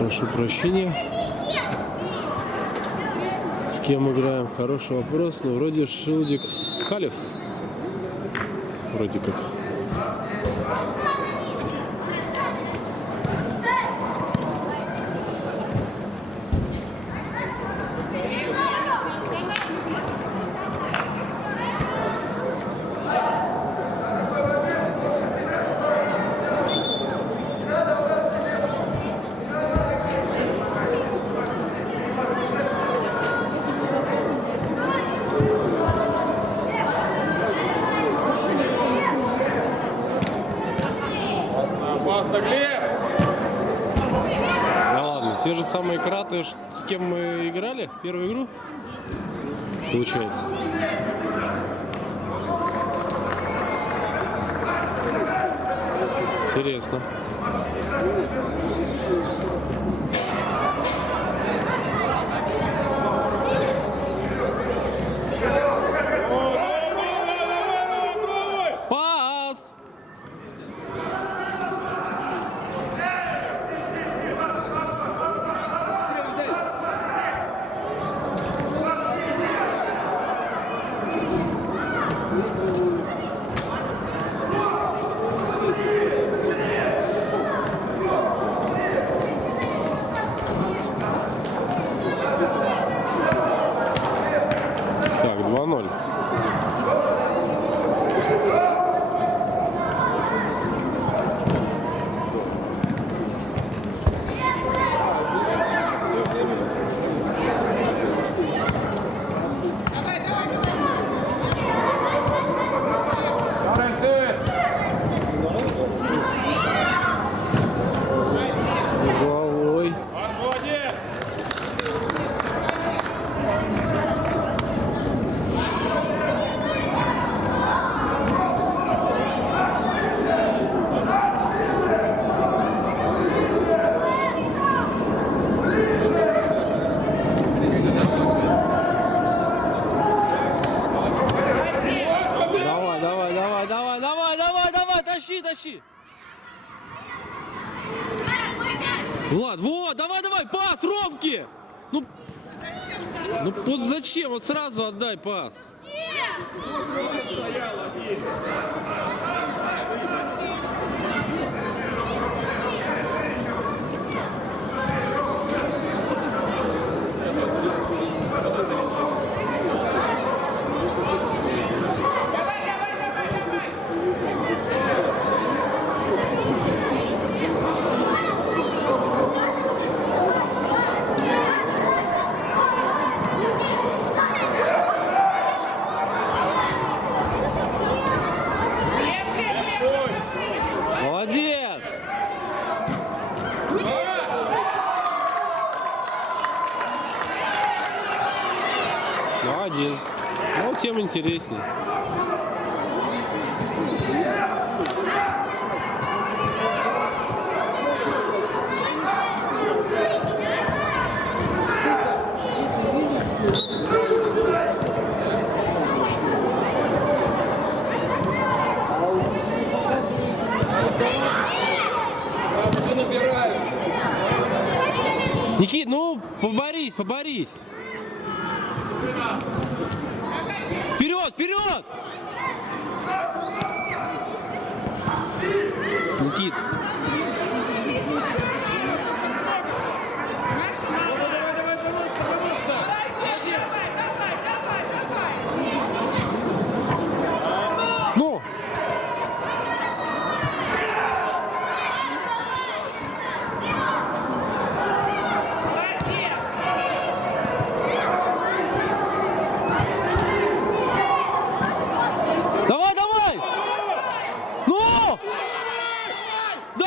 Прошу прощения. С кем играем? Хороший вопрос. Ну, вроде Шилдик Халев. Вроде как. Опасно, Глеб! Да ладно, те же самые краты, с кем мы играли в первую игру? Получается. Интересно. Пас! Так, 2-0. Головой. Молодец! Давай, тащи. Влад, вот, давай, пас, Ромке! Ну вот зачем? Вот сразу отдай пас. Молодец! Ну, один. Ну, тем интереснее. Никит, ну, поборись. Вперед! Никит. Ну! Давай! Ну! Да!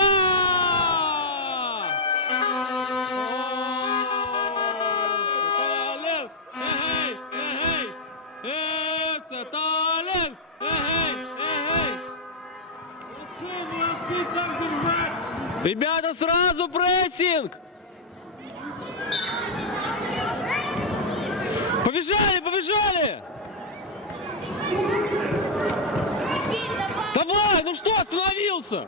Талент! Ребята, сразу прессинг! Побежали! Давай, ну что, остановился?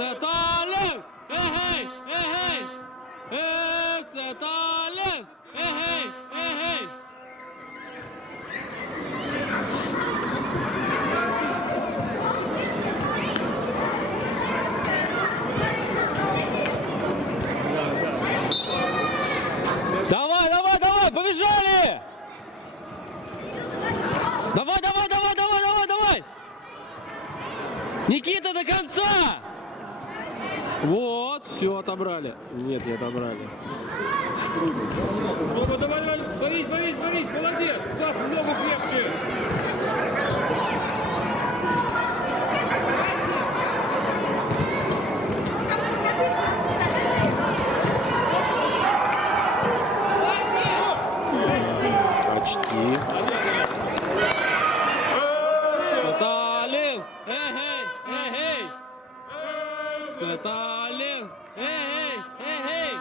це талент! Егей! Егей! Це талент! Егей! Егей! Давай, давай, давай, побежали! Давай, давай, давай, давай, давай, давай! Никита, до конца! Вот, все, отобрали. Нет, не отобрали. Рома, давай, давай, Борис, Борис, Борис, молодец. Став в ногу крепче. Почти. Саталин! Эй, эй, эй! Саталин! Эй, эй, эй!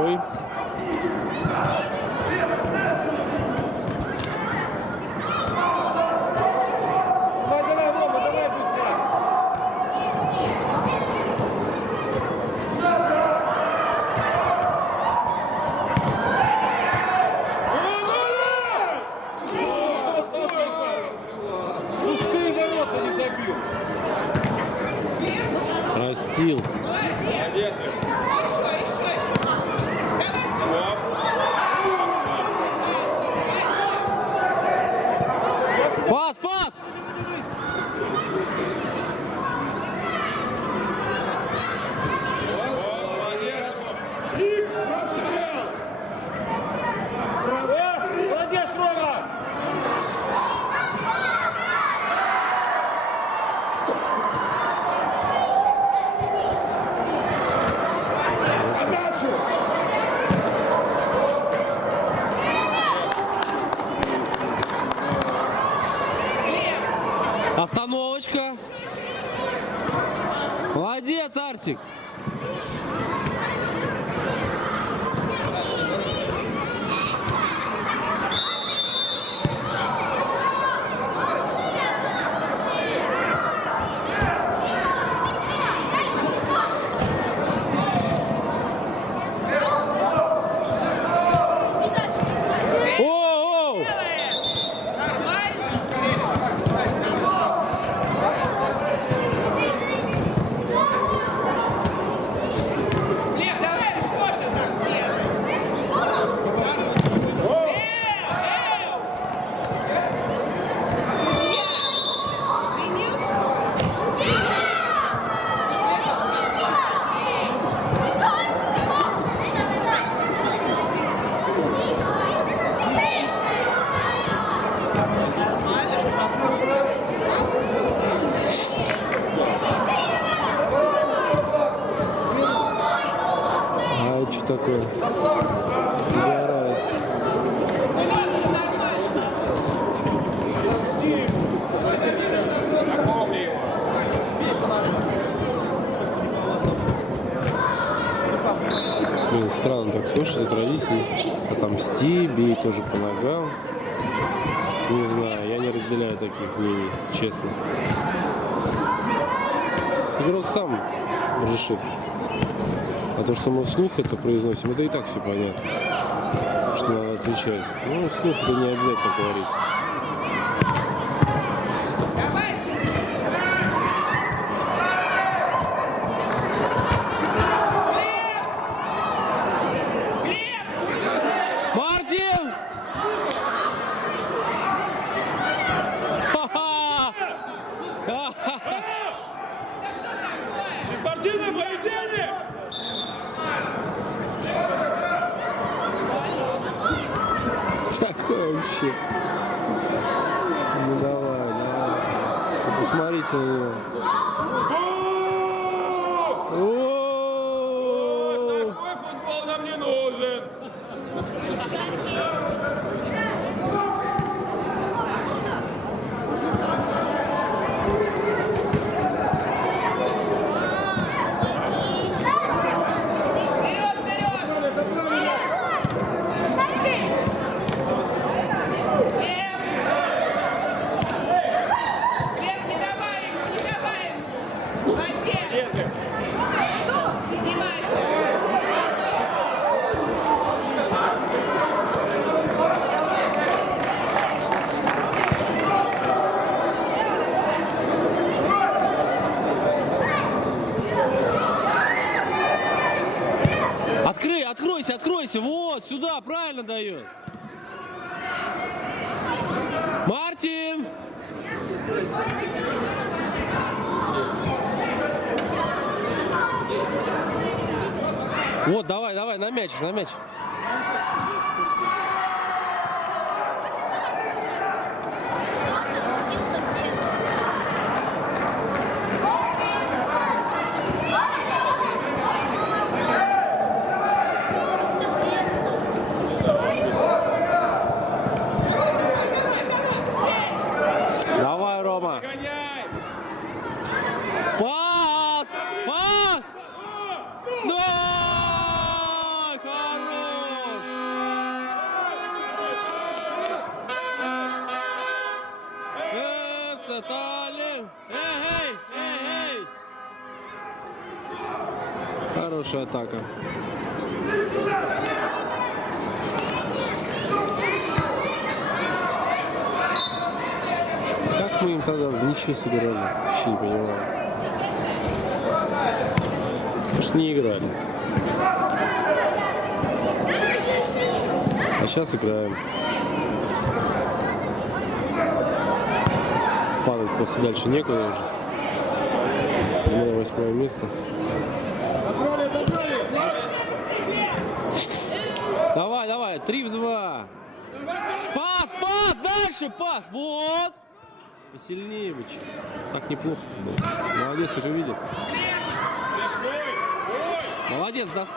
Ой. Давай, давай, Рома, давай быстрее. Пустые ворота не забил. Простил. Молодец. Пас, пас! Молодец. И прострел. Молодец, Рома. Подачу. Остановочка. Молодец, Арсик. О-о-о! Глеб, давай позже так делай. Принял, что? А это что такое? Сгорает. Запомни его. Блин, странно так слушать от родителей. Отомсти, бей тоже по ногам. Не знаю, я не разделяю таких мнений, честно. Игрок сам решит. А то, что мы вслух это произносим, это и так все понятно. Что надо отвечать. Ну, вслух это не обязательно говорить. Мартин! Ха-ха! Ха-ха! Спортивное поведение. Такое вообще. Ну давай, давай. Ты посмотрите на него. О! Такой футбол нам не нужен. Вперед, вперед! Глеб, не давай ему, не давай ему! Молодец! Лезем. Поднимайся! Откройся, откройся, вот, сюда, правильно дает. Мартин! Вот, давай, давай, на мячик, на мячик. Давай, Рома. Гоняй. Пас! Пас! Да! Хорош! Это талент! Эй, эй, эй! Хорошая атака. Как мы им тогда в ничью сыграли? Вообще не понимаю. Мы ж не играли. А сейчас играем. Падать просто дальше некуда уже. 7-8 место. Давай, давай, 3-2. Пас, пас, дальше пас. Вот. Посильнее бы чуть. Так неплохо-то было. Молодец, хоть увидел. Молодец, даст.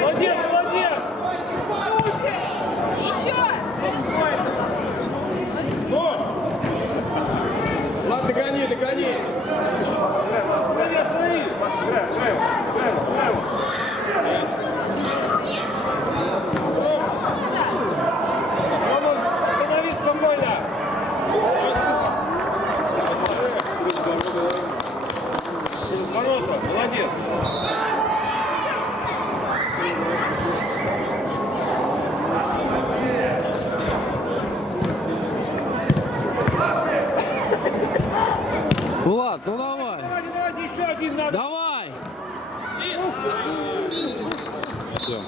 Молодец, молодец. Ладно, догони, догони. Становись спокойно. Ворота, молодец. Влад, ну давай. Давайте, еще один надо. Давай. Все.